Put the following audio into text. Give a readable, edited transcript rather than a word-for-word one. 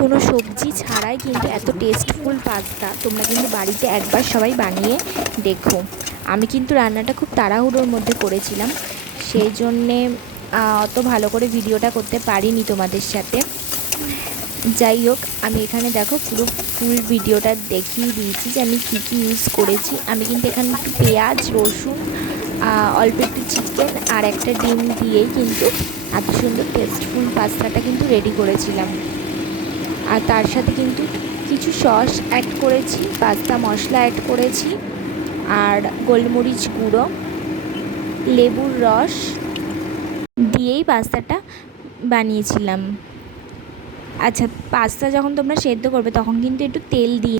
কোনো সবজি ছাড়াই কিন্তু এত টেস্টফুল পাস্তা তোমরা কিন্তু বাড়িতে একবার সবাই বানিয়ে দেখো। আমি কিন্তু রান্নাটা খুব তাড়াহুড়োর মধ্যে করেছিলাম, সেই জন্যে অত ভালো করে ভিডিওটা করতে পারিনি তোমাদের সাথে। যাই হোক, আমি এখানে দেখো পুরো ফুল ভিডিওটা দেখিয়ে দিয়েছি যে আমি কী কী ইউজ করেছি। আমি কিন্তু এখানে একটু পেঁয়াজ, রসুন, অল্প একটু চিকেন আর একটা ডিম দিয়েই কিন্তু এত সুন্দর টেস্টফুল পাস্তাটা কিন্তু রেডি করেছিলাম। আর তার সাথে কিন্তু কিছু সস অ্যাড করেছি, পাস্তা মশলা অ্যাড করেছি, আর গোলমরিচ গুঁড়ো, লেবুর রস দিয়েই পাস্তাটা বানিয়েছিলাম। আচ্ছা, পাস্তা যখন তোমরা সেদ্ধ করবে তখন কিন্তু একটু তেল দিয়ে